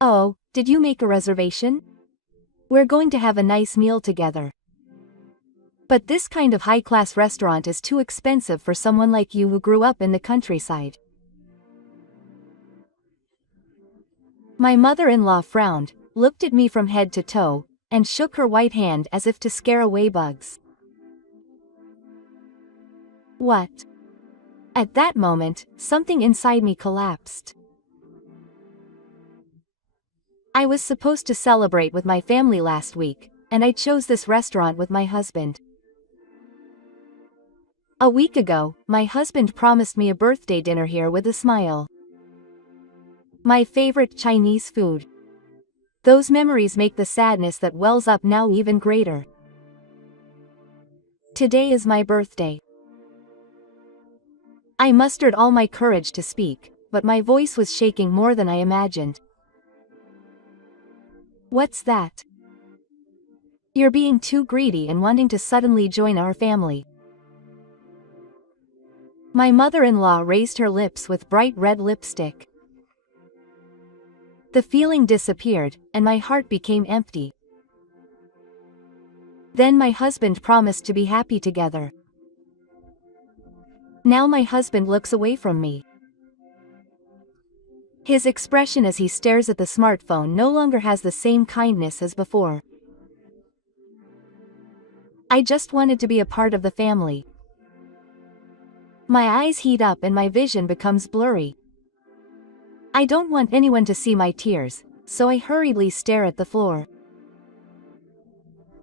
Oh, did you make a reservation? We're going to have a nice meal together. But this kind of high-class restaurant is too expensive for someone like you who grew up in the countryside. My mother-in-law frowned, looked at me from head to toe, and shook her white hand as if to scare away bugs. What? At that moment, something inside me collapsed. I was supposed to celebrate with my family last week, and I chose this restaurant with my husband. A week ago, my husband promised me a birthday dinner here with a smile. My favorite Chinese food. Those memories make the sadness that wells up now even greater. Today is my birthday. I mustered all my courage to speak, but my voice was shaking more than I imagined. What's that? You're being too greedy and wanting to suddenly join our family. My mother-in-law raised her lips with bright red lipstick. The feeling disappeared, and my heart became empty. Then my husband promised to be happy together. Now my husband looks away from me. His expression as he stares at the smartphone no longer has the same kindness as before. I just wanted to be a part of the family. My eyes heat up and my vision becomes blurry. I don't want anyone to see my tears, so I hurriedly stare at the floor.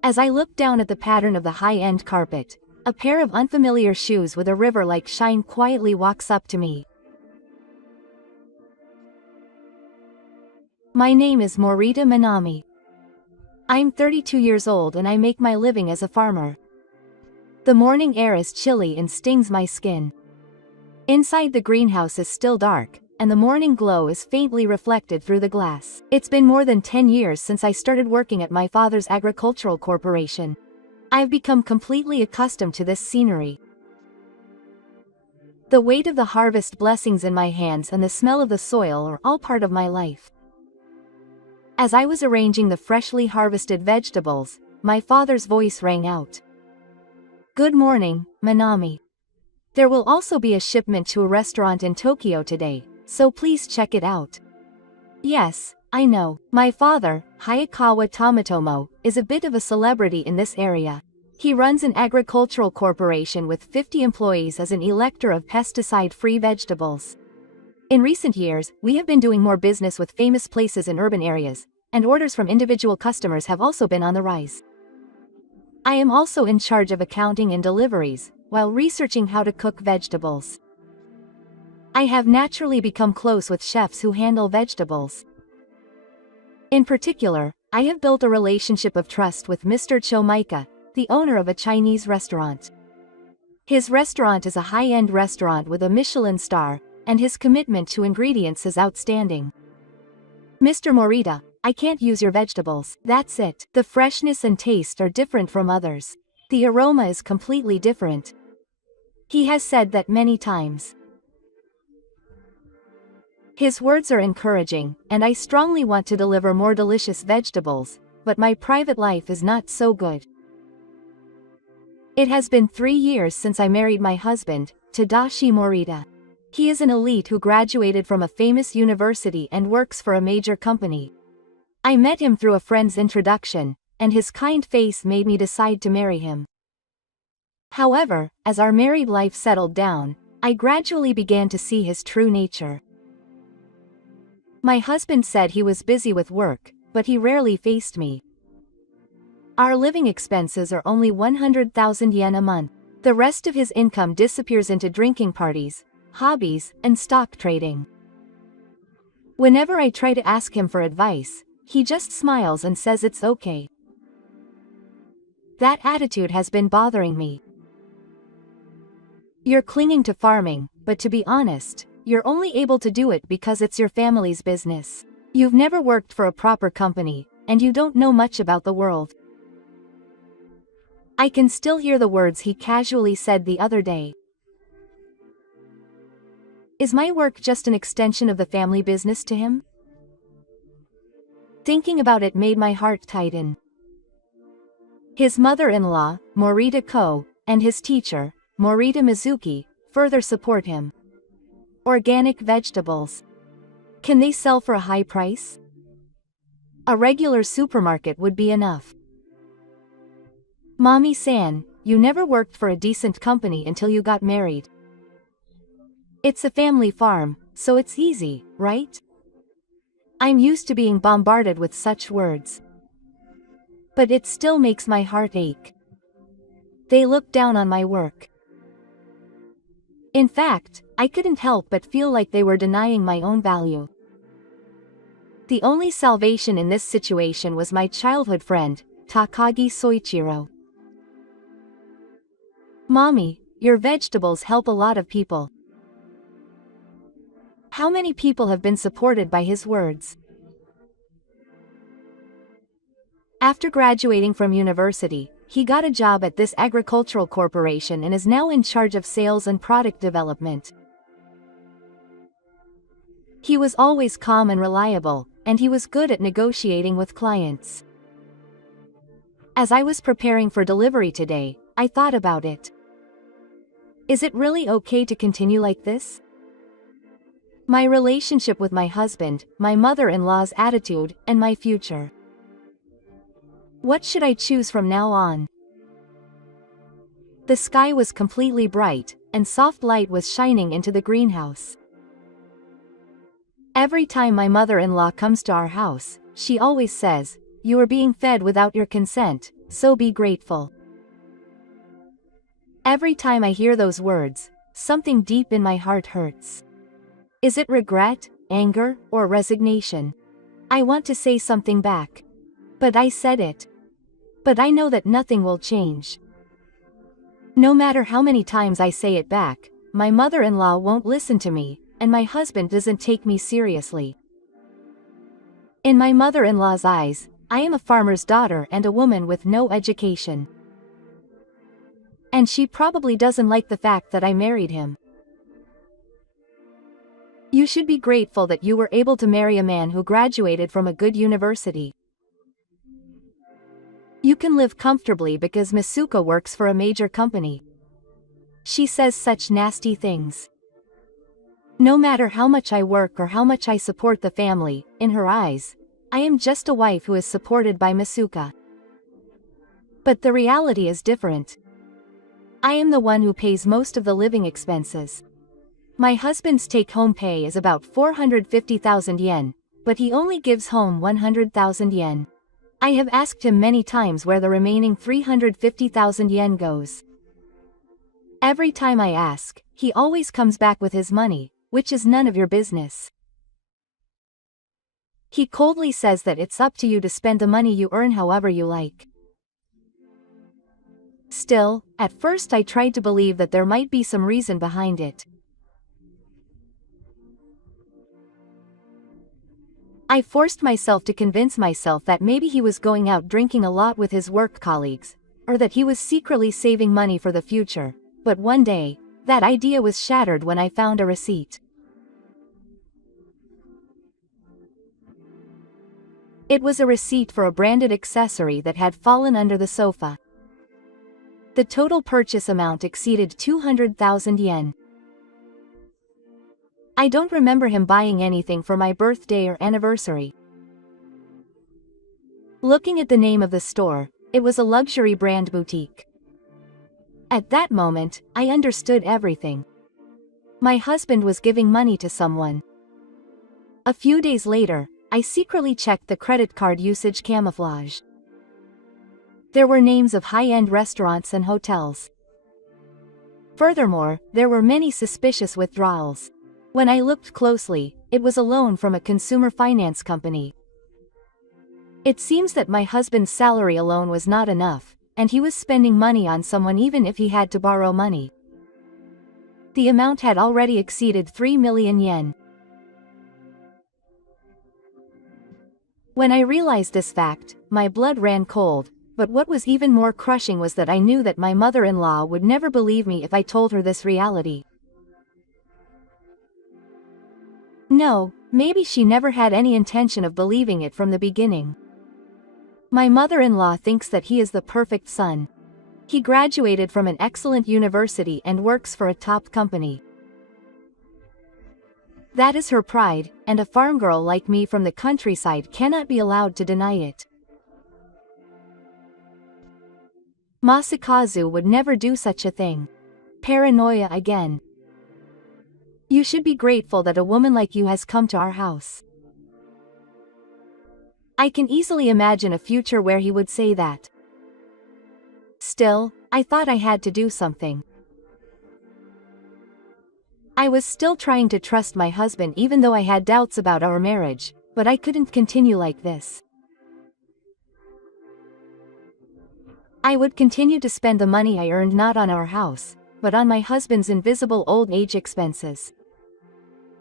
As I look down at the pattern of the high-end carpet, a pair of unfamiliar shoes with a river-like shine quietly walks up to me. My name is Morita Minami. I'm 32 years old and I make my living as a farmer. The morning air is chilly and stings my skin. Inside the greenhouse is still dark, and the morning glow is faintly reflected through the glass. It's been more than 10 years since I started working at my father's agricultural corporation. I've become completely accustomed to this scenery. The weight of the harvest blessings in my hands and the smell of the soil are all part of my life. As I was arranging the freshly harvested vegetables, my father's voice rang out. Good morning, Minami. There will also be a shipment to a restaurant in Tokyo today, so please check it out. Yes, I know. My father, Hayakawa Tomatomo, is a bit of a celebrity in this area. He runs an agricultural corporation with 50 employees as an elector of pesticide-free vegetables. In recent years, we have been doing more business with famous places in urban areas, and orders from individual customers have also been on the rise. I am also in charge of accounting and deliveries, while researching how to cook vegetables. I have naturally become close with chefs who handle vegetables. In particular, I have built a relationship of trust with Mr. Cho Maika, the owner of a Chinese restaurant. His restaurant is a high-end restaurant with a Michelin star, and his commitment to ingredients is outstanding. Mr. Morita, I can't use your vegetables. That's it. The freshness and taste are different from others. The aroma is completely different. He has said that many times. His words are encouraging, and I strongly want to deliver more delicious vegetables, but my private life is not so good. It has been 3 years since I married my husband, Tadashi Morita. He is an elite who graduated from a famous university and works for a major company. I met him through a friend's introduction, and his kind face made me decide to marry him. However, as our married life settled down, I gradually began to see his true nature. My husband said he was busy with work, but he rarely faced me. Our living expenses are only 100,000 yen a month. The rest of his income disappears into drinking parties, hobbies, and stock trading. Whenever I try to ask him for advice, he just smiles and says it's okay. That attitude has been bothering me. You're clinging to farming, but to be honest, you're only able to do it because it's your family's business. You've never worked for a proper company, and you don't know much about the world. I can still hear the words he casually said the other day. Is my work just an extension of the family business to him? Thinking about it made my heart tighten. His mother-in-law, Morita Ko, and his teacher, Morita Mizuki, further support him. Organic vegetables. Can they sell for a high price? A regular supermarket would be enough. Mommy-san, you never worked for a decent company until you got married. It's a family farm, so it's easy, right? I'm used to being bombarded with such words. But it still makes my heart ache. They look down on my work. In fact, I couldn't help but feel like they were denying my own value. The only salvation in this situation was my childhood friend, Takagi Soichiro. Mommy, your vegetables help a lot of people. How many people have been supported by his words? After graduating from university, he got a job at this agricultural corporation and is now in charge of sales and product development. He was always calm and reliable, and he was good at negotiating with clients. As I was preparing for delivery today, I thought about it. Is it really okay to continue like this? My relationship with my husband, my mother-in-law's attitude, and my future. What should I choose from now on? The sky was completely bright, and soft light was shining into the greenhouse. Every time my mother-in-law comes to our house, she always says, "You are being fed without your consent, so be grateful." Every time I hear those words, something deep in my heart hurts. Is it regret, anger, or resignation? I want to say something back. But I said it. But I know that nothing will change. No matter how many times I say it back, my mother-in-law won't listen to me, and my husband doesn't take me seriously. In my mother-in-law's eyes, I am a farmer's daughter and a woman with no education. And she probably doesn't like the fact that I married him. You should be grateful that you were able to marry a man who graduated from a good university. You can live comfortably because Masuko works for a major company. She says such nasty things. No matter how much I work or how much I support the family, in her eyes, I am just a wife who is supported by Masuka. But the reality is different. I am the one who pays most of the living expenses. My husband's take-home pay is about 450,000 yen, but he only gives home 100,000 yen. I have asked him many times where the remaining 350,000 yen goes. Every time I ask, he always comes back with his money, which is none of your business. He coldly says that it's up to you to spend the money you earn however you like. Still, at first I tried to believe that there might be some reason behind it. I forced myself to convince myself that maybe he was going out drinking a lot with his work colleagues, or that he was secretly saving money for the future, but one day, that idea was shattered when I found a receipt. It was a receipt for a branded accessory that had fallen under the sofa. The total purchase amount exceeded 200,000 yen. I don't remember him buying anything for my birthday or anniversary. Looking at the name of the store, it was a luxury brand boutique. At that moment, I understood everything. My husband was giving money to someone. A few days later, I secretly checked the credit card usage camouflage. There were names of high-end restaurants and hotels. Furthermore, there were many suspicious withdrawals. When I looked closely, it was a loan from a consumer finance company. It seems that my husband's salary alone was not enough, and he was spending money on someone even if he had to borrow money. The amount had already exceeded 3 million yen. When I realized this fact, my blood ran cold, but what was even more crushing was that I knew that my mother-in-law would never believe me if I told her this reality. No, Maybe she never had any intention of believing it from the beginning. My mother-in-law thinks that he is the perfect son. He graduated from an excellent university and works for a top company. That is her pride, and a farm girl like me from the countryside cannot be allowed to deny it. Masakazu would never do such a thing. Paranoia again. You should be grateful that a woman like you has come to our house. I can easily imagine a future where he would say that. Still, I thought I had to do something. I was still trying to trust my husband even though I had doubts about our marriage, but I couldn't continue like this. I would continue to spend the money I earned not on our house, but on my husband's invisible old age expenses.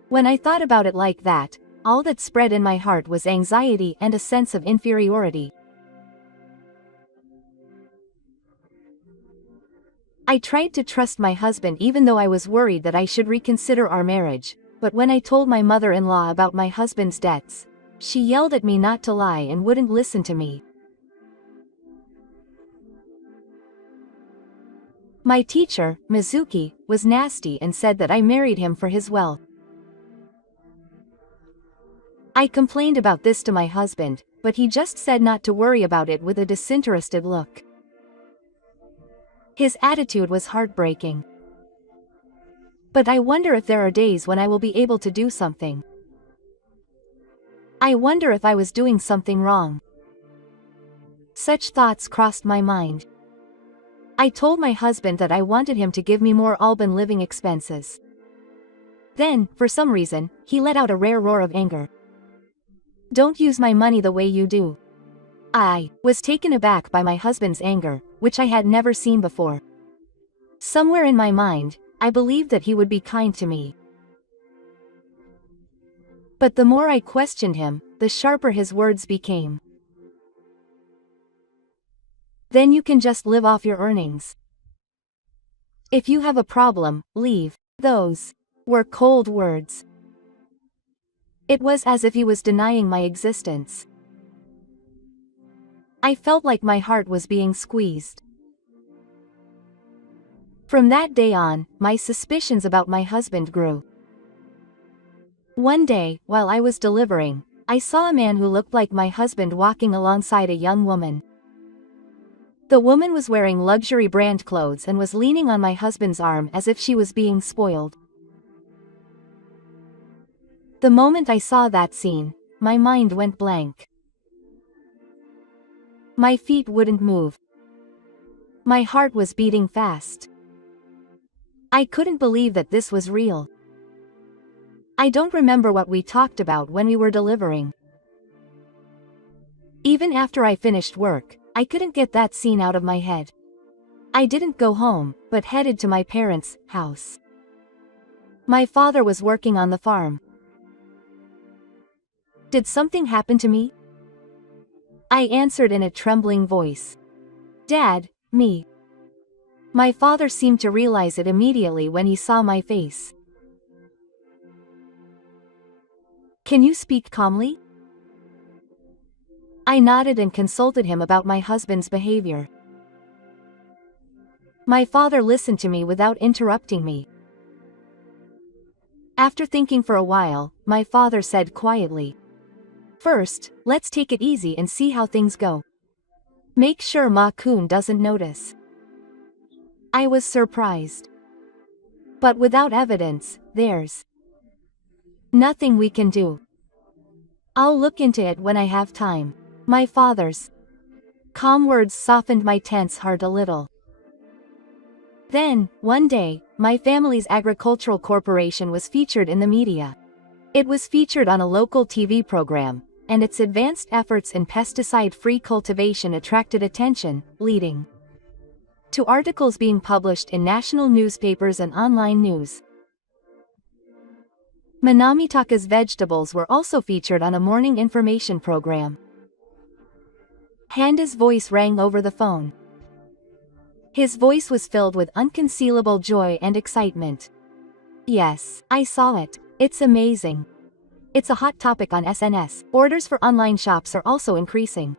When I thought about it like that, all that spread in my heart was anxiety and a sense of inferiority. I tried to trust my husband even though I was worried that I should reconsider our marriage, but when I told my mother-in-law about my husband's debts, she yelled at me not to lie and wouldn't listen to me. My teacher, Mizuki, was nasty and said that I married him for his wealth. I complained about this to my husband, but he just said not to worry about it with a disinterested look. His attitude was heartbreaking. But I wonder if there are days when I will be able to do something. I wonder if I was doing something wrong. Such thoughts crossed my mind. I told my husband that I wanted him to give me more Alban living expenses. Then, for some reason, he let out a rare roar of anger. Don't use my money the way you do. I was taken aback by my husband's anger, which I had never seen before. Somewhere in my mind, I believed that he would be kind to me. But the more I questioned him, the sharper his words became. Then you can just live off your earnings. If you have a problem, leave. Those were cold words. It was as if he was denying my existence. I felt like my heart was being squeezed. From that day on, my suspicions about my husband grew. One day, while I was delivering, I saw a man who looked like my husband walking alongside a young woman. The woman was wearing luxury brand clothes and was leaning on my husband's arm as if she was being spoiled. The moment I saw that scene, my mind went blank. My feet wouldn't move. My heart was beating fast. I couldn't believe that this was real. I don't remember what we talked about when we were delivering. Even after I finished work, I couldn't get that scene out of my head. I didn't go home, but headed to my parents' house. My father was working on the farm. Did something happen to me? I answered in a trembling voice. Dad, me. My father seemed to realize it immediately when he saw my face. Can you speak calmly? I nodded and consulted him about my husband's behavior. My father listened to me without interrupting me. After thinking for a while, my father said quietly, "First, let's take it easy and see how things go. Make sure Ma-kun doesn't notice." I was surprised. But without evidence, there's nothing we can do. I'll look into it when I have time. My father's calm words softened my tense heart a little. Then, one day, my family's agricultural corporation was featured in the media. It was featured on a local TV program, and its advanced efforts in pesticide-free cultivation attracted attention, leading to articles being published in national newspapers and online news. Manamitaka's vegetables were also featured on a morning information program. Handa's voice rang over the phone. His voice was filled with unconcealable joy and excitement. Yes, I saw it. It's amazing. It's a hot topic on SNS. Orders for online shops are also increasing.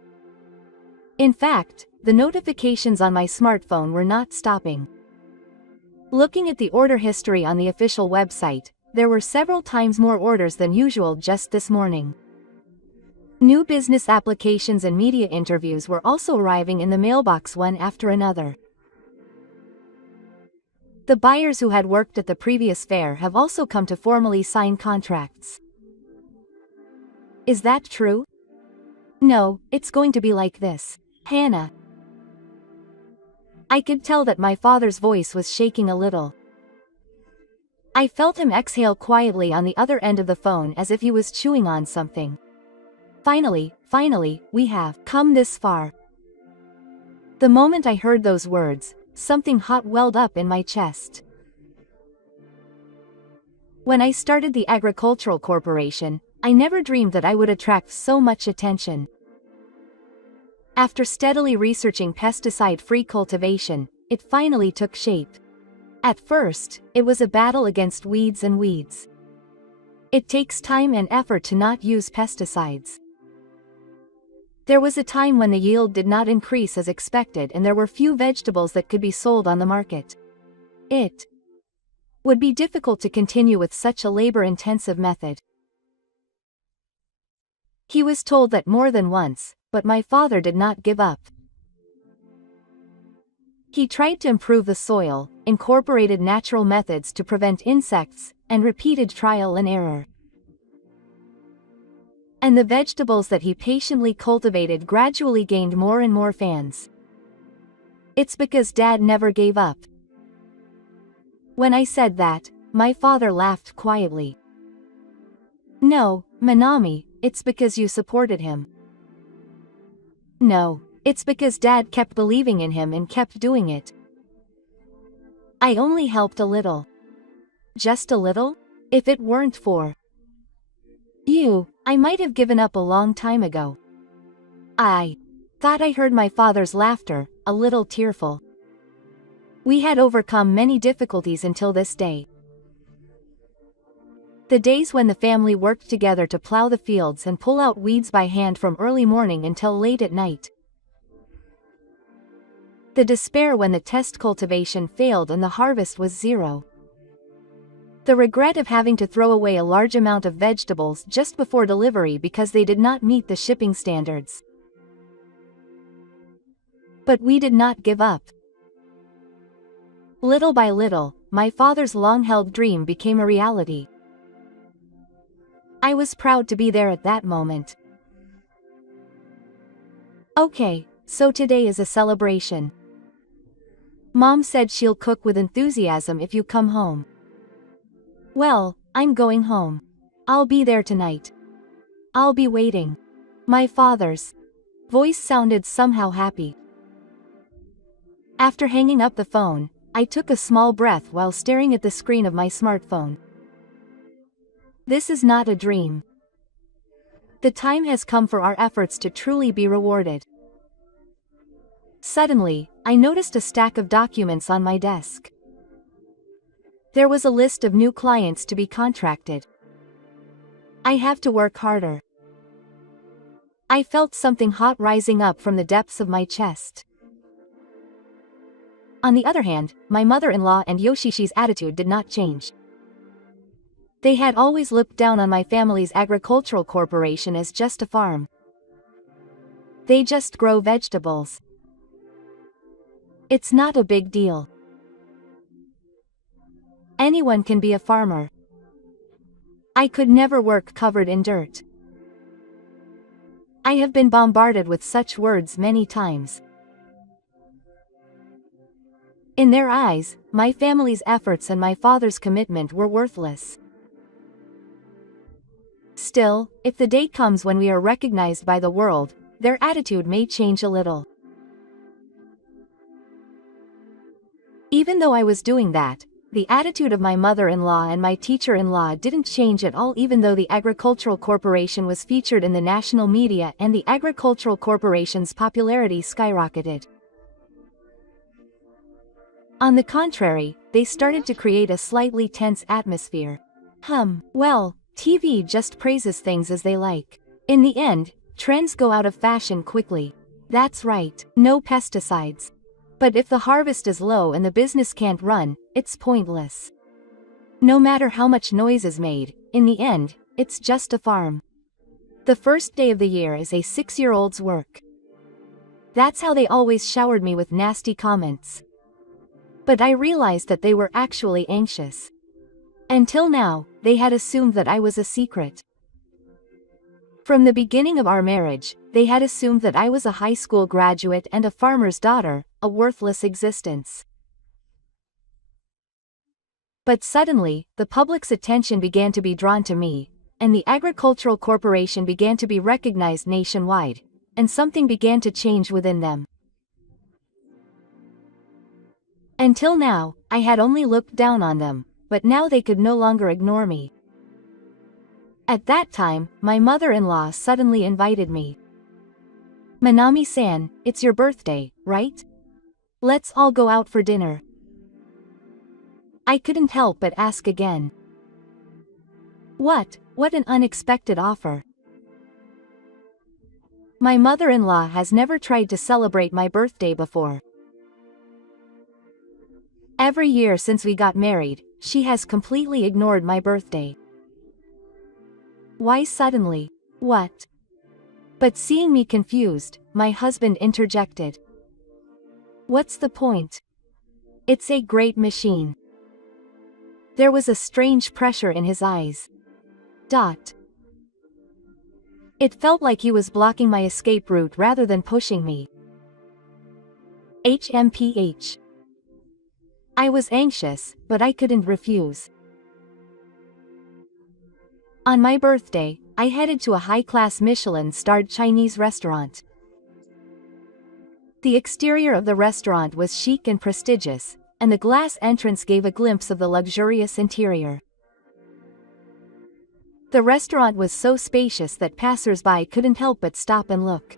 In fact, the notifications on my smartphone were not stopping. Looking at the order history on the official website, there were several times more orders than usual just this morning. New business applications and media interviews were also arriving in the mailbox one after another. The buyers who had worked at the previous fair have also come to formally sign contracts. Is that true? No, it's going to be like this. Hannah. I could tell that my father's voice was shaking a little. I felt him exhale quietly on the other end of the phone as if he was chewing on something. Finally, we have come this far. The moment I heard those words, something hot welled up in my chest. When I started the Agricultural Corporation, I never dreamed that I would attract so much attention. After steadily researching pesticide-free cultivation, it finally took shape. At first, it was a battle against weeds and weeds. It takes time and effort to not use pesticides. There was a time when the yield did not increase as expected and there were few vegetables that could be sold on the market. It would be difficult to continue with such a labor-intensive method. He was told that more than once, but my father did not give up. He tried to improve the soil, incorporated natural methods to prevent insects, and repeated trial and error. And the vegetables that he patiently cultivated gradually gained more and more fans. It's because Dad never gave up. When I said that, my father laughed quietly. No, Manami, it's because you supported him. No, it's because Dad kept believing in him and kept doing it. I only helped a little. Just a little? If it weren't for you, I might have given up a long time ago. I thought I heard my father's laughter, a little tearful. We had overcome many difficulties until this day. The days when the family worked together to plow the fields and pull out weeds by hand from early morning until late at night. The despair when the test cultivation failed and the harvest was zero. The regret of having to throw away a large amount of vegetables just before delivery because they did not meet the shipping standards. But we did not give up. Little by little, my father's long-held dream became a reality. I was proud to be there at that moment. Okay, so today is a celebration. Mom said she'll cook with enthusiasm if you come home. Well, I'm going home. I'll be there tonight. I'll be waiting. My father's voice sounded somehow happy. After hanging up the phone, I took a small breath while staring at the screen of my smartphone. This is not a dream. The time has come for our efforts to truly be rewarded. Suddenly, I noticed a stack of documents on my desk. There was a list of new clients to be contracted. I have to work harder. I felt something hot rising up from the depths of my chest. On the other hand, my mother-in-law and Yoshishi's attitude did not change. They had always looked down on my family's agricultural corporation as just a farm. They just grow vegetables. It's not a big deal. Anyone can be a farmer. I could never work covered in dirt. I have been bombarded with such words many times. In their eyes, my family's efforts and my father's commitment were worthless. Still, if the day comes when we are recognized by the world, their attitude may change a little. Even though I was doing that, the attitude of my mother-in-law and my teacher-in-law didn't change at all, even though the Agricultural Corporation was featured in the national media and the Agricultural Corporation's popularity skyrocketed. On the contrary, they started to create a slightly tense atmosphere. Well, TV just praises things as they like. In the end, trends go out of fashion quickly. That's right, no pesticides. But if the harvest is low and the business can't run, it's pointless. No matter how much noise is made, in the end, it's just a farm. The first day of the year is a 6-year-old's work. That's how they always showered me with nasty comments. But I realized that they were actually anxious. Until now, they had assumed that I was a secret. From the beginning of our marriage, they had assumed that I was a high school graduate and a farmer's daughter, a worthless existence. But suddenly, the public's attention began to be drawn to me, and the agricultural corporation began to be recognized nationwide, and something began to change within them. Until now, I had only looked down on them, but now they could no longer ignore me. At that time, my mother-in-law suddenly invited me. "Manami-san, it's your birthday, right? Let's all go out for dinner." I couldn't help but ask again. What an unexpected offer. My mother-in-law has never tried to celebrate my birthday before. Every year since we got married, she has completely ignored my birthday. Why suddenly? What? But seeing me confused, my husband interjected. "What's the point? It's a great machine." There was a strange pressure in his eyes. It felt like he was blocking my escape route rather than pushing me. HMPH. I was anxious, but I couldn't refuse. On my birthday, I headed to a high-class Michelin-starred Chinese restaurant. The exterior of the restaurant was chic and prestigious, and the glass entrance gave a glimpse of the luxurious interior. The restaurant was so spacious that passers-by couldn't help but stop and look.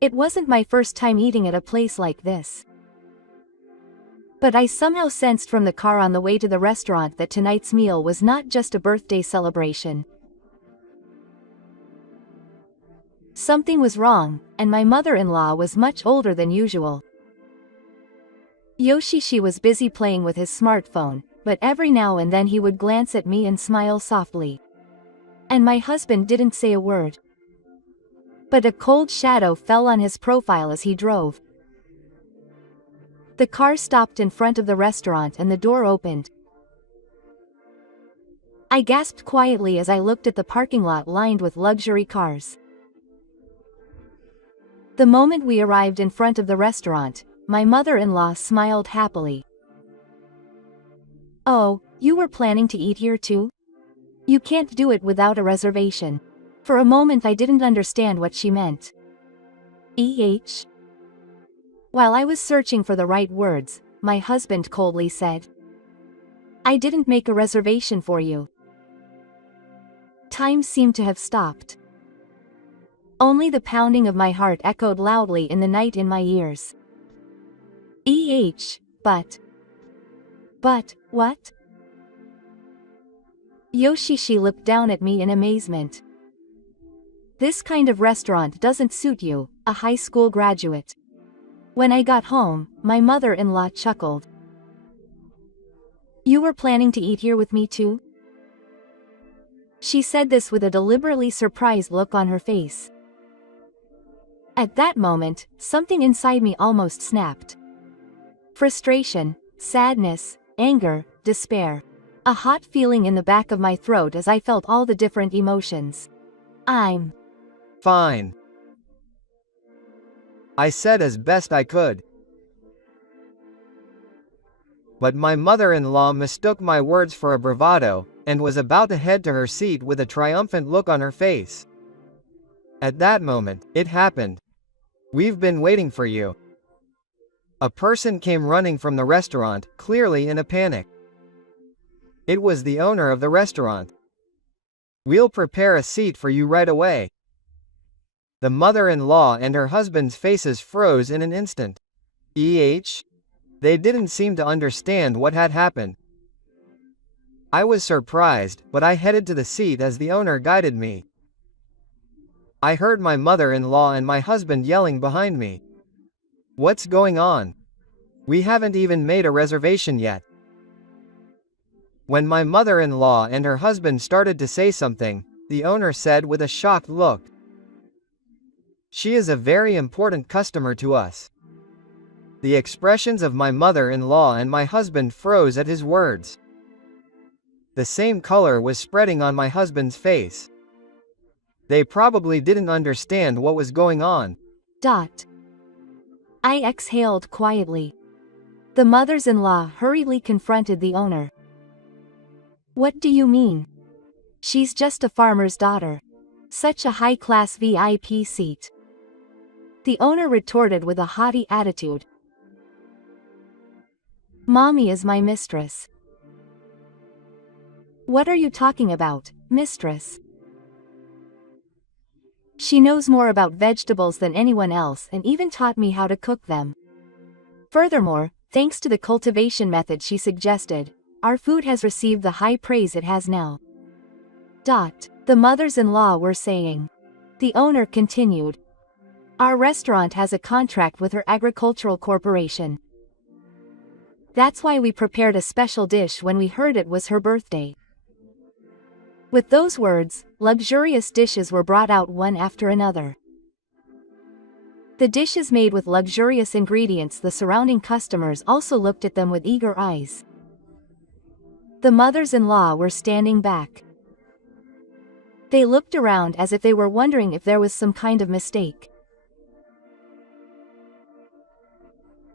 It wasn't my first time eating at a place like this. But I somehow sensed from the car on the way to the restaurant that tonight's meal was not just a birthday celebration. Something was wrong, and my mother-in-law was much older than usual. Yoshishi was busy playing with his smartphone, but every now and then he would glance at me and smile softly. And my husband didn't say a word. But a cold shadow fell on his profile as he drove. The car stopped in front of the restaurant and the door opened. I gasped quietly as I looked at the parking lot lined with luxury cars. The moment we arrived in front of the restaurant, my mother-in-law smiled happily. "Oh, you were planning to eat here too? You can't do it without a reservation." For a moment I didn't understand what she meant. While I was searching for the right words, my husband coldly said, "I didn't make a reservation for you." Time seemed to have stopped. Only the pounding of my heart echoed loudly in the night in my ears. But, what? Yoshishi looked down at me in amazement. "This kind of restaurant doesn't suit you, a high school graduate." When I got home, my mother-in-law chuckled. "You were planning to eat here with me too?" She said this with a deliberately surprised look on her face. At that moment, something inside me almost snapped. Frustration, sadness, anger, despair. A hot feeling in the back of my throat as I felt all the different emotions. "I'm fine," I said as best I could. But my mother-in-law mistook my words for a bravado, and was about to head to her seat with a triumphant look on her face. At that moment, it happened. "We've been waiting for you." A person came running from the restaurant, clearly in a panic. It was the owner of the restaurant. "We'll prepare a seat for you right away." The mother-in-law and her husband's faces froze in an instant. They didn't seem to understand what had happened. I was surprised, but I headed to the seat as the owner guided me. I heard my mother-in-law and my husband yelling behind me. What's going on? We haven't even made a reservation yet. When my mother-in-law and her husband started to say something, the owner said with a shocked look, "She is a very important customer to us." The expressions of my mother-in-law and my husband froze at his words. The same color was spreading on my husband's face. They probably didn't understand what was going on. I exhaled quietly. The mothers-in-law hurriedly confronted the owner. "What do you mean? She's just a farmer's daughter. Such a high-class VIP seat." The owner retorted with a haughty attitude. "Mommy is my mistress." "What are you talking about, mistress? She knows more about vegetables than anyone else and even taught me how to cook them. Furthermore, thanks to the cultivation method she suggested, our food has received the high praise it has now." The mothers-in-law were saying. The owner continued. "Our restaurant has a contract with her agricultural corporation. That's why we prepared a special dish when we heard it was her birthday." With those words, luxurious dishes were brought out one after another. The dishes made with luxurious ingredients. The surrounding customers also looked at them with eager eyes. The mothers-in-law were standing back. They looked around as if they were wondering if there was some kind of mistake.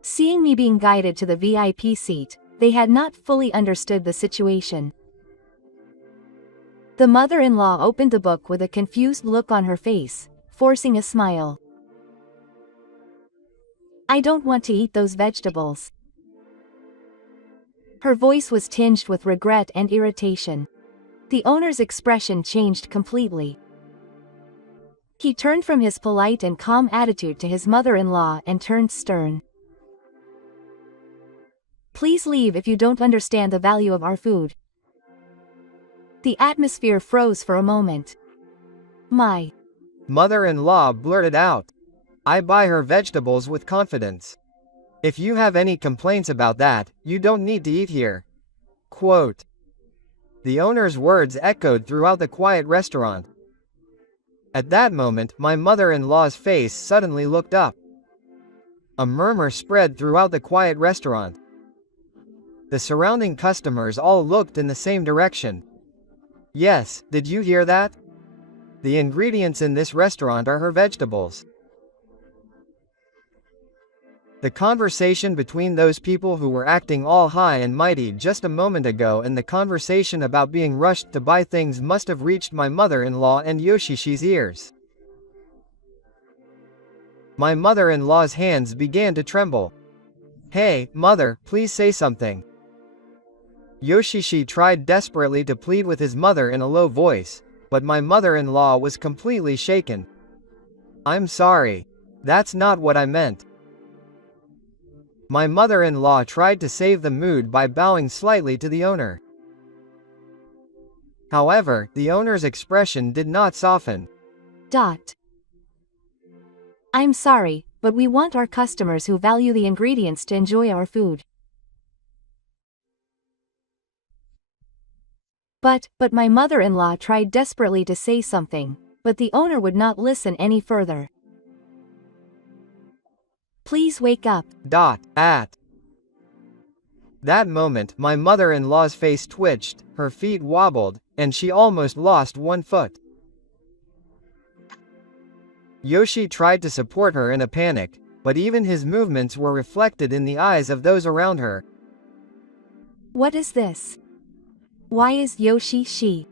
Seeing me being guided to the VIP seat, they had not fully understood the situation. The mother-in-law opened the book with a confused look on her face, forcing a smile. "I don't want to eat those vegetables." Her voice was tinged with regret and irritation. The owner's expression changed completely. He turned from his polite and calm attitude to his mother-in-law and turned stern. "Please leave if you don't understand the value of our food." The atmosphere froze for a moment. My mother-in-law blurted out, "I buy her vegetables with confidence. If you have any complaints about that, you don't need to eat here." Quote. The owner's words echoed throughout the quiet restaurant. At that moment, my mother-in-law's face suddenly looked up. A murmur spread throughout the quiet restaurant. The surrounding customers all looked in the same direction. "Yes, did you hear that? The ingredients in this restaurant are her vegetables." The conversation between those people who were acting all high and mighty just a moment ago and the conversation about being rushed to buy things must have reached my mother-in-law and Yoshishi's ears. My mother-in-law's hands began to tremble. "Hey, mother, please say something." Yoshishi tried desperately to plead with his mother in a low voice, but my mother-in-law was completely shaken. "I'm sorry. That's not what I meant." My mother-in-law tried to save the mood by bowing slightly to the owner. However, the owner's expression did not soften. "I'm sorry, but we want our customers who value the ingredients to enjoy our food." But my mother-in-law tried desperately to say something, but the owner would not listen any further. "Please wake up." At that moment, my mother-in-law's face twitched, her feet wobbled, and she almost lost one foot. Yoshi tried to support her in a panic, but even his movements were reflected in the eyes of those around her. "What is this? Why is Yoshi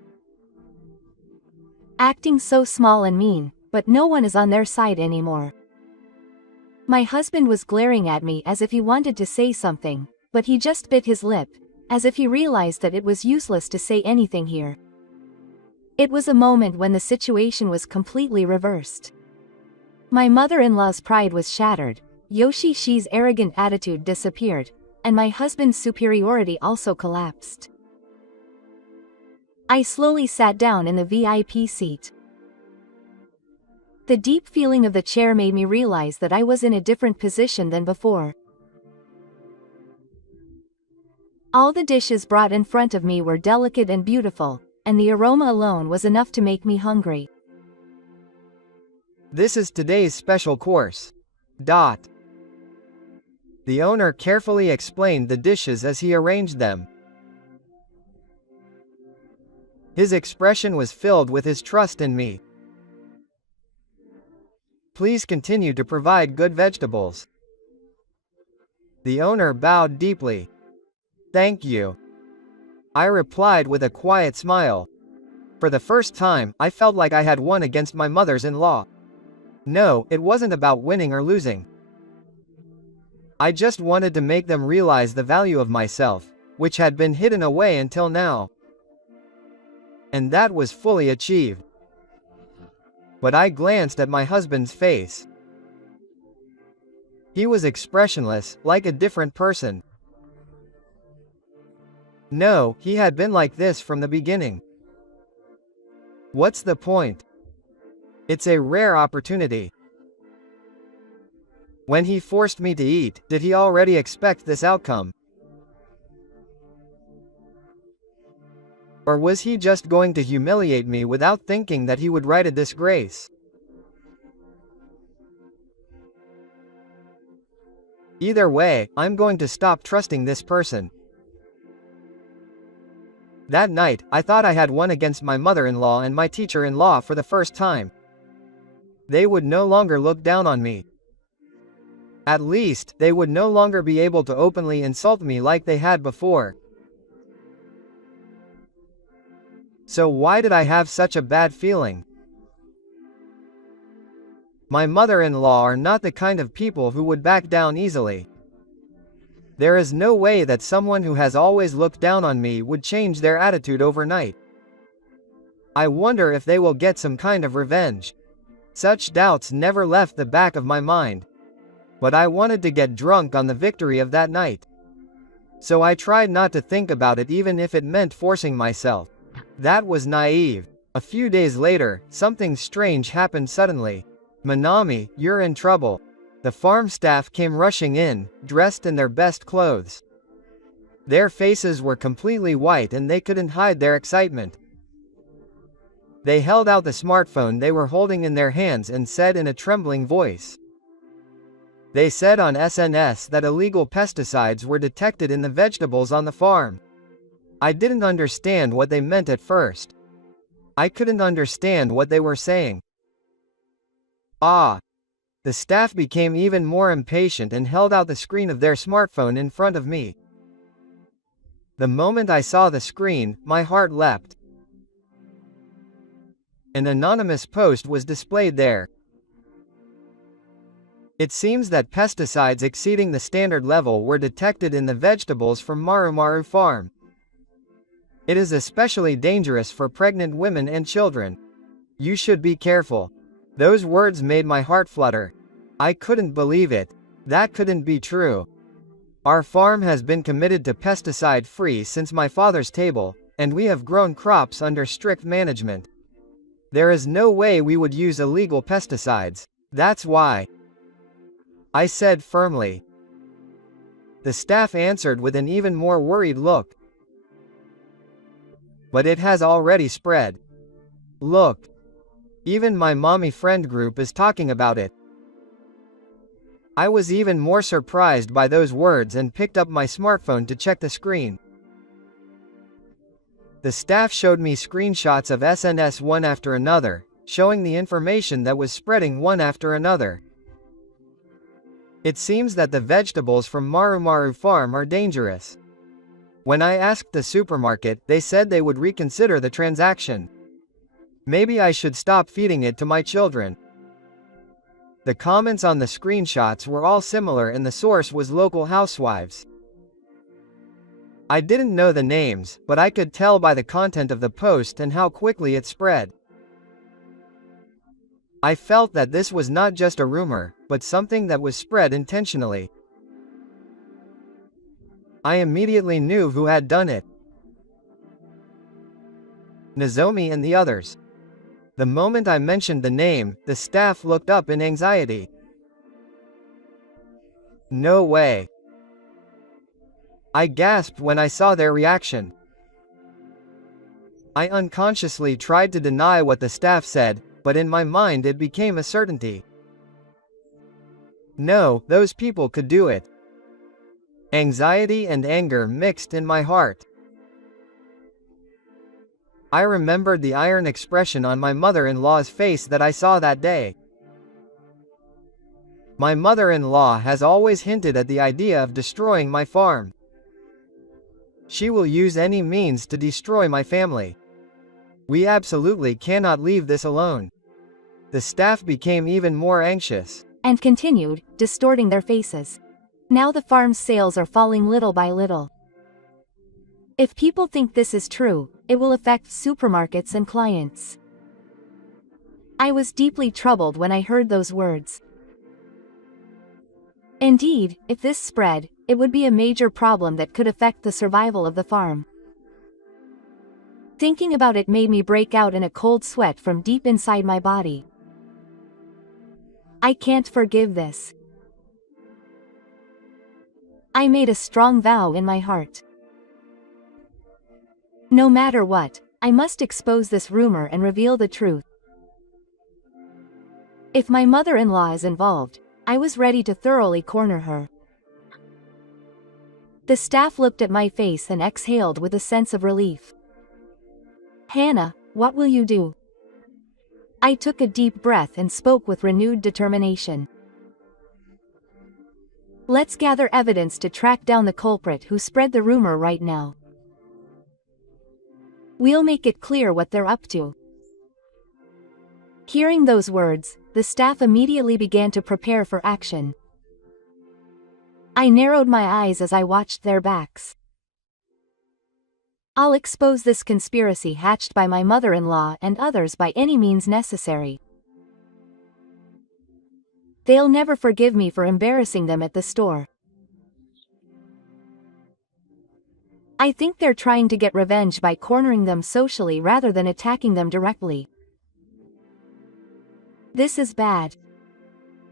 acting so small and mean, but no one is on their side anymore?" My husband was glaring at me as if he wanted to say something, but he just bit his lip, as if he realized that it was useless to say anything here. It was a moment when the situation was completely reversed. My mother-in-law's pride was shattered, Yoshishi's arrogant attitude disappeared, and my husband's superiority also collapsed. I slowly sat down in the VIP seat. The deep feeling of the chair made me realize that I was in a different position than before. All the dishes brought in front of me were delicate and beautiful, and the aroma alone was enough to make me hungry. This is today's special course. The owner carefully explained the dishes as he arranged them. His expression was filled with his trust in me. Please continue to provide good vegetables. The owner bowed deeply. Thank you. I replied with a quiet smile. For the first time, I felt like I had won against my mothers-in-law. No, it wasn't about winning or losing. I just wanted to make them realize the value of myself, which had been hidden away until now. And that was fully achieved. But I glanced at my husband's face. He was expressionless, like a different person. No, he had been like this from the beginning. What's the point? It's a rare opportunity. When he forced me to eat, did he already expect this outcome? Or was he just going to humiliate me without thinking that he would write a disgrace? Either way, I'm going to stop trusting this person. That night, I thought I had won against my mother-in-law and my teacher-in-law for the first time. They would no longer look down on me. At least, they would no longer be able to openly insult me like they had before. So why did I have such a bad feeling? My mother-in-law are not the kind of people who would back down easily. There is no way that someone who has always looked down on me would change their attitude overnight. I wonder if they will get some kind of revenge. Such doubts never left the back of my mind. But I wanted to get drunk on the victory of that night. So I tried not to think about it even if it meant forcing myself. That was naive. A few days later, something strange happened suddenly. Manami, you're in trouble. The farm staff came rushing in, dressed in their best clothes. Their faces were completely white and they couldn't hide their excitement. They held out the smartphone they were holding in their hands and said in a trembling voice. They said on SNS that illegal pesticides were detected in the vegetables on the farm. I didn't understand what they meant at first. I couldn't understand what they were saying. The staff became even more impatient and held out the screen of their smartphone in front of me. The moment I saw the screen, my heart leapt. An anonymous post was displayed there. It seems that pesticides exceeding the standard level were detected in the vegetables from Marumaru Farm. It is especially dangerous for pregnant women and children. You should be careful. Those words made my heart flutter. I couldn't believe it. That couldn't be true. Our farm has been committed to pesticide-free since my father's table, and we have grown crops under strict management. There is no way we would use illegal pesticides. That's why. I said firmly. The staff answered with an even more worried look. But it has already spread. Look. Even my mommy friend group is talking about it. I was even more surprised by those words and picked up my smartphone to check the screen. The staff showed me screenshots of SNS one after another, showing the information that was spreading one after another. It seems that the vegetables from Marumaru Farm are dangerous. When I asked the supermarket, they said they would reconsider the transaction. Maybe I should stop feeding it to my children. The comments on the screenshots were all similar and the source was local housewives. I didn't know the names, but I could tell by the content of the post and how quickly it spread. I felt that this was not just a rumor, but something that was spread intentionally. I immediately knew who had done it. Nozomi and the others. The moment I mentioned the name, the staff looked up in anxiety. No way. I gasped when I saw their reaction. I unconsciously tried to deny what the staff said, but in my mind it became a certainty. No, those people could do it. Anxiety and anger mixed in my heart. I remembered the iron expression on my mother-in-law's face that I saw that day. My mother-in-law has always hinted at the idea of destroying my farm. She will use any means to destroy my family. We absolutely cannot leave this alone. The staff became even more anxious. And continued, distorting their faces. Now the farm's sales are falling little by little. If people think this is true, it will affect supermarkets and clients. I was deeply troubled when I heard those words. Indeed, if this spread, it would be a major problem that could affect the survival of the farm. Thinking about it made me break out in a cold sweat from deep inside my body. I can't forgive this. I made a strong vow in my heart. No matter what, I must expose this rumor and reveal the truth. If my mother-in-law is involved, I was ready to thoroughly corner her. The staff looked at my face and exhaled with a sense of relief. Hannah, what will you do? I took a deep breath and spoke with renewed determination. Let's gather evidence to track down the culprit who spread the rumor right now. We'll make it clear what they're up to. Hearing those words, the staff immediately began to prepare for action. I narrowed my eyes as I watched their backs. I'll expose this conspiracy hatched by my mother-in-law and others by any means necessary. They'll never forgive me for embarrassing them at the store. I think they're trying to get revenge by cornering them socially rather than attacking them directly. This is bad.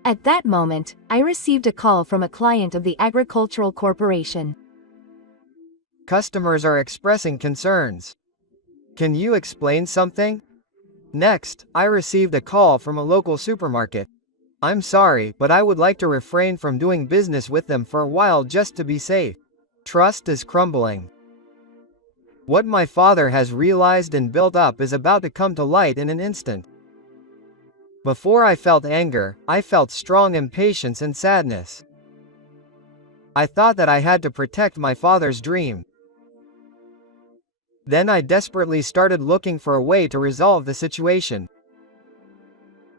At that moment, I received a call from a client of the Agricultural Corporation. Customers are expressing concerns. Can you explain something? Next, I received a call from a local supermarket. I'm sorry, but I would like to refrain from doing business with them for a while just to be safe. Trust is crumbling. What my father has realized and built up is about to come to light in an instant. Before I felt anger, I felt strong impatience and sadness. I thought that I had to protect my father's dream. Then I desperately started looking for a way to resolve the situation.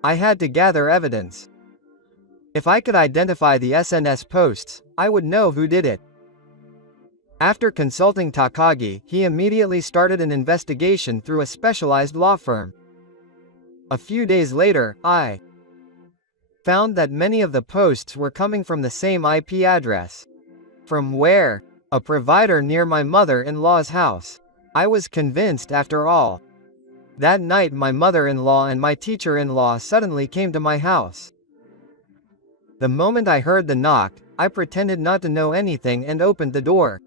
I had to gather evidence. If I could identify the SNS posts, I would know who did it. After consulting Takagi, he immediately started an investigation through a specialized law firm. A few days later, I found that many of the posts were coming from the same IP address. From where? A provider near my mother-in-law's house. I was convinced after all. That night my mother-in-law and my teacher-in-law suddenly came to my house. The moment I heard the knock, I pretended not to know anything and opened the door.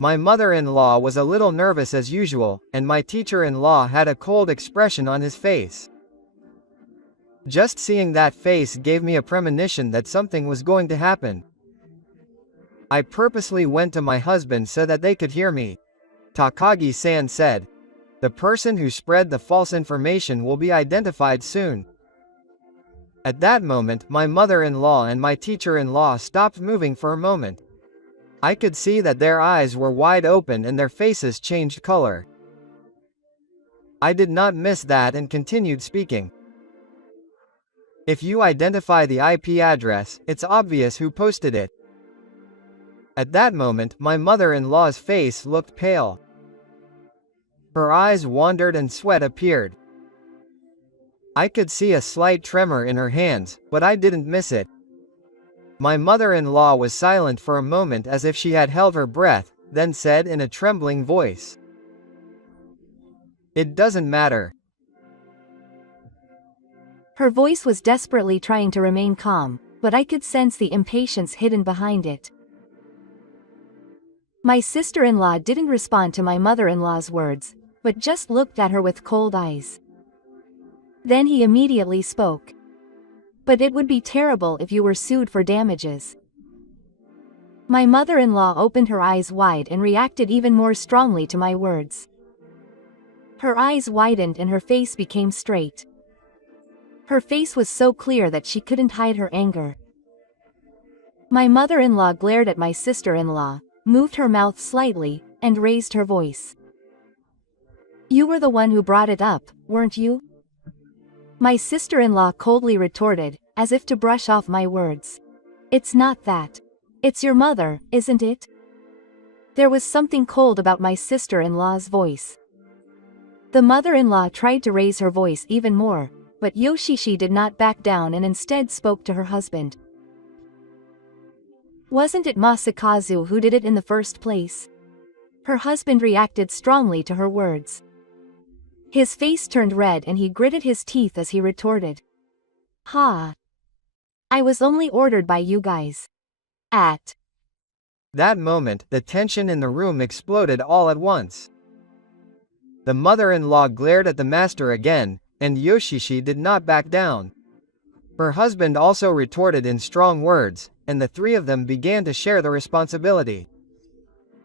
My mother-in-law was a little nervous as usual, and my teacher-in-law had a cold expression on his face. Just seeing that face gave me a premonition that something was going to happen. I purposely went to my husband so that they could hear me. Takagi-san said, "The person who spread the false information will be identified soon." At that moment, my mother-in-law and my teacher-in-law stopped moving for a moment. I could see that their eyes were wide open and their faces changed color. I did not miss that and continued speaking. If you identify the IP address, it's obvious who posted it. At that moment, my mother-in-law's face looked pale. Her eyes wandered and sweat appeared. I could see a slight tremor in her hands, but I didn't miss it. My mother-in-law was silent for a moment as if she had held her breath, then said in a trembling voice, It doesn't matter. Her voice was desperately trying to remain calm, but I could sense the impatience hidden behind it. My sister-in-law didn't respond to my mother-in-law's words, but just looked at her with cold eyes. Then he immediately spoke. But it would be terrible if you were sued for damages. My mother-in-law opened her eyes wide and reacted even more strongly to my words. Her eyes widened and her face became straight. Her face was so clear that she couldn't hide her anger. My mother-in-law glared at my sister-in-law, moved her mouth slightly, and raised her voice. You were the one who brought it up, weren't you? My sister-in-law coldly retorted, as if to brush off my words. It's not that. It's your mother, isn't it? There was something cold about my sister-in-law's voice. The mother-in-law tried to raise her voice even more, but Yoshishi did not back down and instead spoke to her husband. Wasn't it Masakazu who did it in the first place? Her husband reacted strongly to her words. His face turned red and he gritted his teeth as he retorted. Ha! I was only ordered by you guys. At that moment, the tension in the room exploded all at once. The mother-in-law glared at the master again, and Yoshishi did not back down. Her husband also retorted in strong words, and the three of them began to share the responsibility.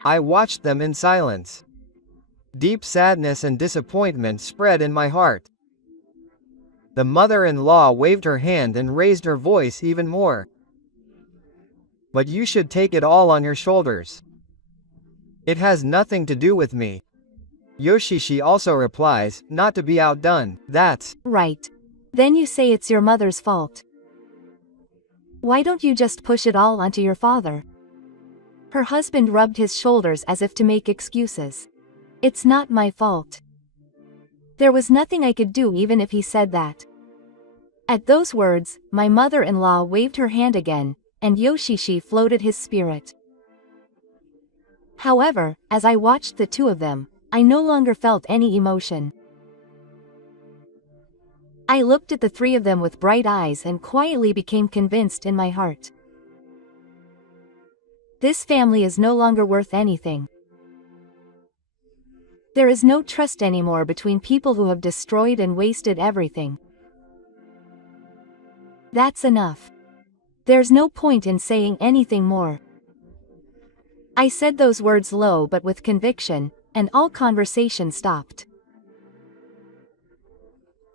I watched them in silence. Deep sadness and disappointment spread in my heart. The mother-in-law waved her hand and raised her voice even more. But you should take it all on your shoulders. It has nothing to do with me. Yoshishi also replies, not to be outdone, that's right. Then you say it's your mother's fault. Why don't you just push it all onto your father? Her husband rubbed his shoulders as if to make excuses. It's not my fault. There was nothing I could do even if he said that. At those words, my mother-in-law waved her hand again, and Yoshishi floated his spirit. However, as I watched the two of them, I no longer felt any emotion. I looked at the three of them with bright eyes and quietly became convinced in my heart. This family is no longer worth anything. There is no trust anymore between people who have destroyed and wasted everything. That's enough. There's no point in saying anything more. I said those words low but with conviction, and all conversation stopped.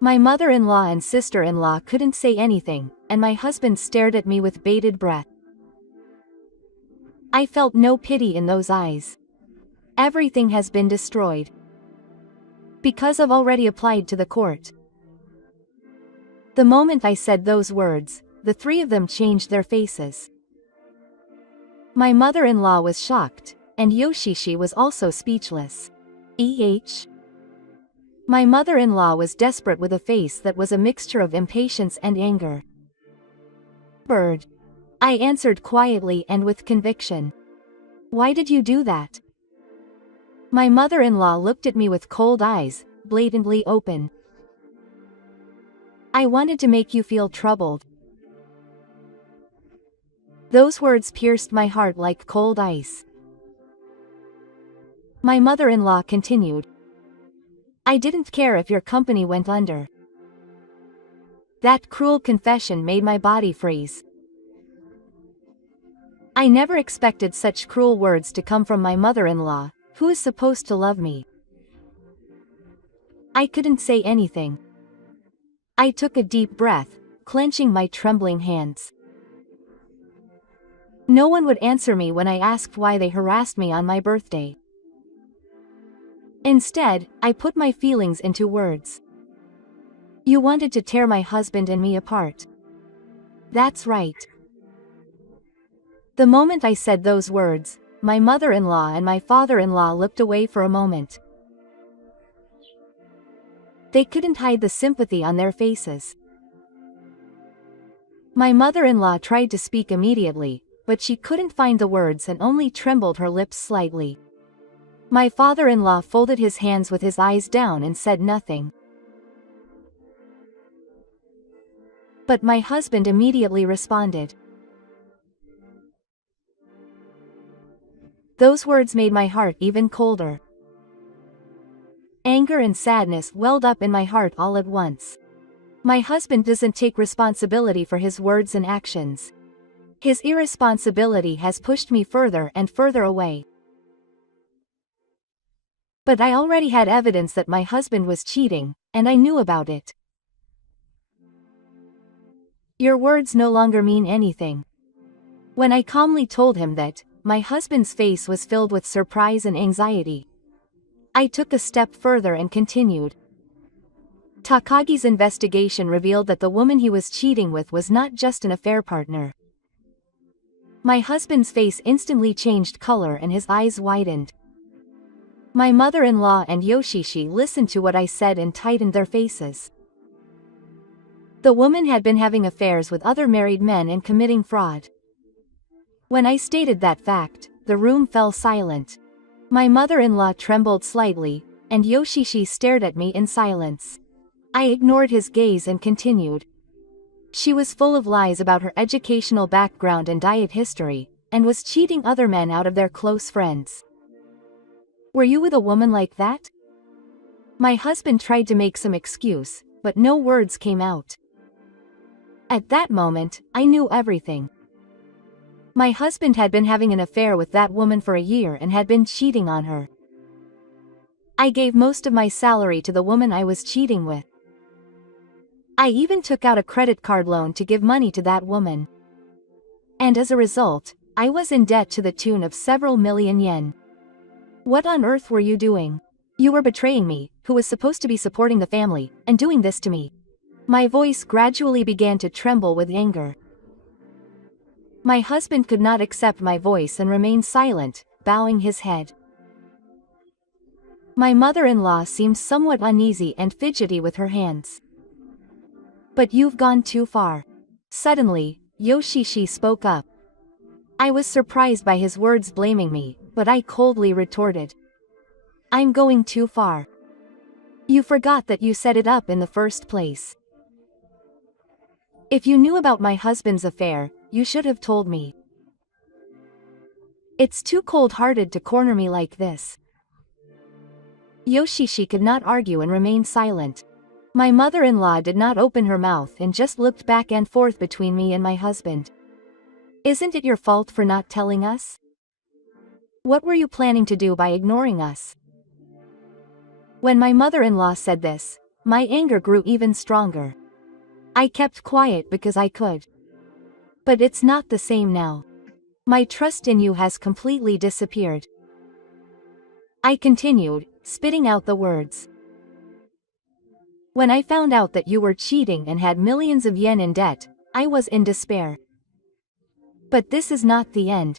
My mother-in-law and sister-in-law couldn't say anything, and my husband stared at me with bated breath. I felt no pity in those eyes. Everything has been destroyed. Because I've already applied to the court. The moment I said those words, the three of them changed their faces. My mother-in-law was shocked, and Yoshishi was also speechless. My mother-in-law was desperate with a face that was a mixture of impatience and anger. Bird. I answered quietly and with conviction. Why did you do that? My mother-in-law looked at me with cold eyes, blatantly open. I wanted to make you feel troubled. Those words pierced my heart like cold ice. My mother-in-law continued. I didn't care if your company went under. That cruel confession made my body freeze. I never expected such cruel words to come from my mother-in-law, who is supposed to love me. I couldn't say anything. I took a deep breath, clenching my trembling hands. No one would answer me when I asked why they harassed me on my birthday. Instead, I put my feelings into words. You wanted to tear my husband and me apart. That's right. The moment I said those words, my mother-in-law and my father-in-law looked away for a moment. They couldn't hide the sympathy on their faces. My mother-in-law tried to speak immediately, but she couldn't find the words and only trembled her lips slightly. My father-in-law folded his hands with his eyes down and said nothing. But my husband immediately responded. Those words made my heart even colder. Anger and sadness welled up in my heart all at once. My husband doesn't take responsibility for his words and actions. His irresponsibility has pushed me further and further away. But I already had evidence that my husband was cheating, and I knew about it. Your words no longer mean anything. When I calmly told him that, my husband's face was filled with surprise and anxiety. I took a step further and continued. Takagi's investigation revealed that the woman he was cheating with was not just an affair partner. My husband's face instantly changed color and his eyes widened. My mother-in-law and Yoshishi listened to what I said and tightened their faces. The woman had been having affairs with other married men and committing fraud. When I stated that fact, the room fell silent. My mother-in-law trembled slightly, and Yoshishi stared at me in silence. I ignored his gaze and continued. She was full of lies about her educational background and diet history, and was cheating other men out of their close friends. Were you with a woman like that? My husband tried to make some excuse, but no words came out. At that moment, I knew everything. My husband had been having an affair with that woman for a year and had been cheating on her. I gave most of my salary to the woman I was cheating with. I even took out a credit card loan to give money to that woman. And as a result, I was in debt to the tune of several million yen. What on earth were you doing? You were betraying me, who was supposed to be supporting the family, and doing this to me. My voice gradually began to tremble with anger. My husband could not accept my voice and remained silent, bowing his head. My mother-in-law seemed somewhat uneasy and fidgety with her hands. But you've gone too far. Suddenly, Yoshishi spoke up. I was surprised by his words blaming me, but I coldly retorted. I'm going too far. You forgot that you set it up in the first place. If you knew about my husband's affair, you should have told me. It's too cold-hearted to corner me like this. Yoshishi could not argue and remained silent. My mother-in-law did not open her mouth and just looked back and forth between me and my husband. Isn't it your fault for not telling us? What were you planning to do by ignoring us? When my mother-in-law said this, my anger grew even stronger. I kept quiet because I could. But it's not the same now. My trust in you has completely disappeared. I continued, spitting out the words. When I found out that you were cheating and had millions of yen in debt, I was in despair. But this is not the end.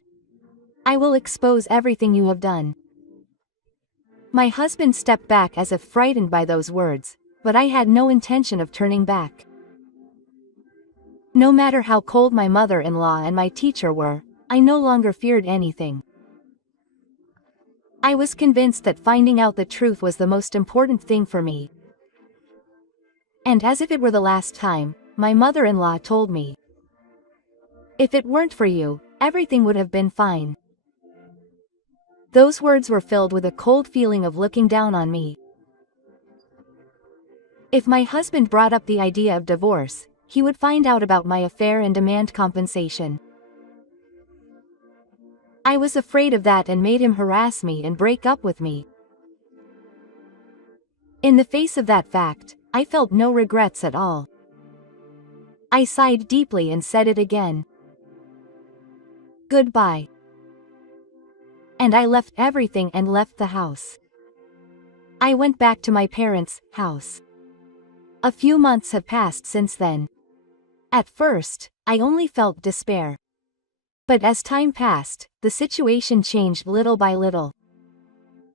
I will expose everything you have done. My husband stepped back as if frightened by those words, but I had no intention of turning back. No matter how cold my mother-in-law and my teacher were, I no longer feared anything. I was convinced that finding out the truth was the most important thing for me. And as if it were the last time, my mother-in-law told me. If it weren't for you, everything would have been fine. Those words were filled with a cold feeling of looking down on me. If my husband brought up the idea of divorce, he would find out about my affair and demand compensation. I was afraid of that and made him harass me and break up with me. In the face of that fact, I felt no regrets at all. I sighed deeply and said it again. Goodbye. And I left everything and left the house. I went back to my parents' house. A few months have passed since then. At first, I only felt despair. But as time passed, the situation changed little by little.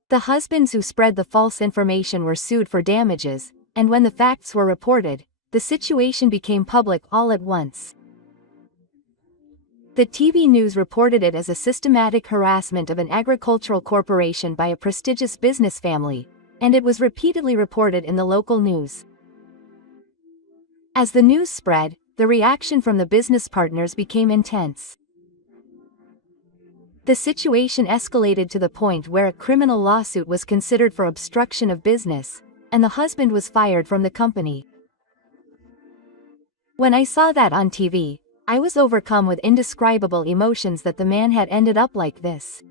The husbands who spread the false information were sued for damages, and when the facts were reported, the situation became public all at once. The TV news reported it as a systematic harassment of an agricultural corporation by a prestigious business family, and it was repeatedly reported in the local news. As the news spread, the reaction from the business partners became intense. The situation escalated to the point where a criminal lawsuit was considered for obstruction of business, and the husband was fired from the company. When I saw that on TV, I was overcome with indescribable emotions that the man had ended up like this.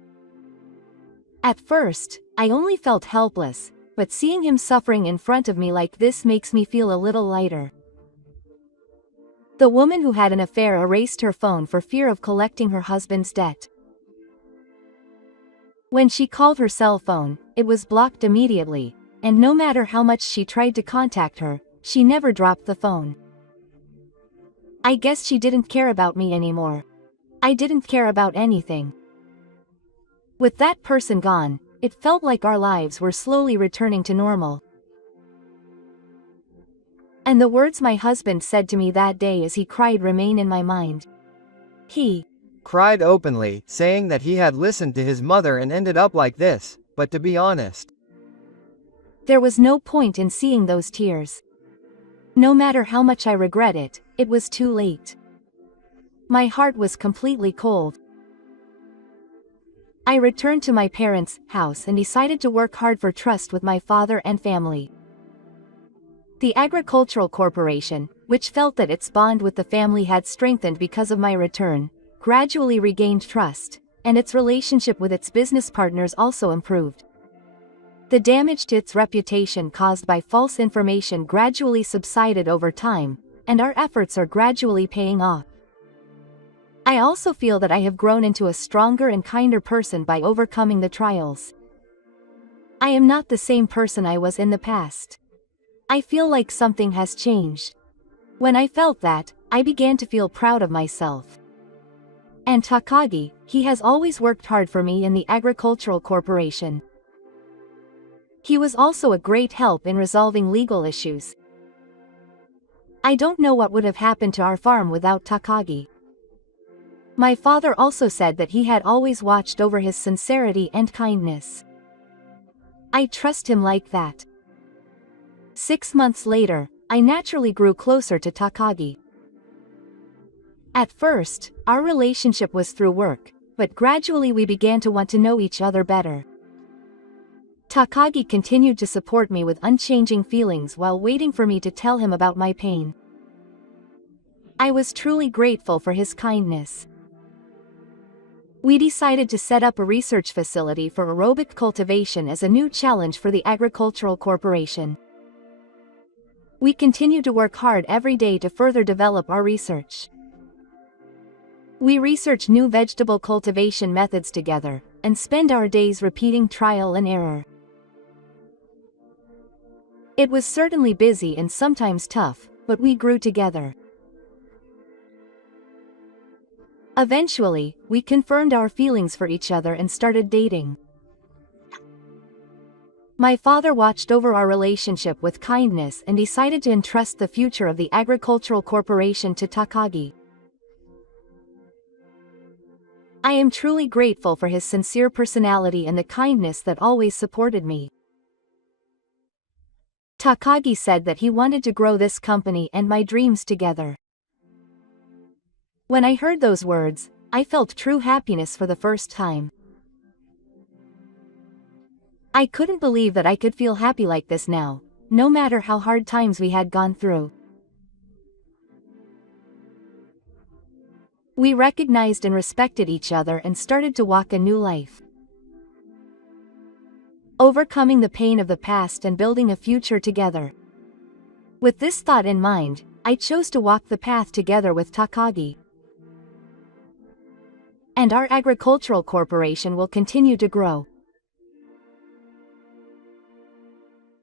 At first, I only felt helpless, but seeing him suffering in front of me like this makes me feel a little lighter. The woman who had an affair erased her phone for fear of collecting her husband's debt. When she called her cell phone, it was blocked immediately, and no matter how much she tried to contact her, she never dropped the phone. I guess she didn't care about me anymore. I didn't care about anything. With that person gone, it felt like our lives were slowly returning to normal. And the words my husband said to me that day as he cried remain in my mind. He cried openly, saying that he had listened to his mother and ended up like this, but to be honest, there was no point in seeing those tears. No matter how much I regret it, it was too late. My heart was completely cold. I returned to my parents' house and decided to work hard for trust with my father and family. The agricultural corporation, which felt that its bond with the family had strengthened because of my return, gradually regained trust, and its relationship with its business partners also improved. The damage to its reputation caused by false information gradually subsided over time, and our efforts are gradually paying off. I also feel that I have grown into a stronger and kinder person by overcoming the trials. I am not the same person I was in the past. I feel like something has changed. When I felt that, I began to feel proud of myself. And Takagi, he has always worked hard for me in the agricultural corporation. He was also a great help in resolving legal issues. I don't know what would have happened to our farm without Takagi. My father also said that he had always watched over his sincerity and kindness. I trust him like that. 6 months later, I naturally grew closer to Takagi. At first, our relationship was through work, but gradually we began to want to know each other better. Takagi continued to support me with unchanging feelings while waiting for me to tell him about my pain. I was truly grateful for his kindness. We decided to set up a research facility for aerobic cultivation as a new challenge for the agricultural corporation. We continue to work hard every day to further develop our research. We research new vegetable cultivation methods together, and spend our days repeating trial and error. It was certainly busy and sometimes tough, but we grew together. Eventually, we confirmed our feelings for each other and started dating. My father watched over our relationship with kindness and decided to entrust the future of the agricultural corporation to Takagi. I am truly grateful for his sincere personality and the kindness that always supported me. Takagi said that he wanted to grow this company and my dreams together. When I heard those words, I felt true happiness for the first time. I couldn't believe that I could feel happy like this now, no matter how hard times we had gone through. We recognized and respected each other and started to walk a new life. Overcoming the pain of the past and building a future together. With this thought in mind, I chose to walk the path together with Takagi. And our agricultural corporation will continue to grow.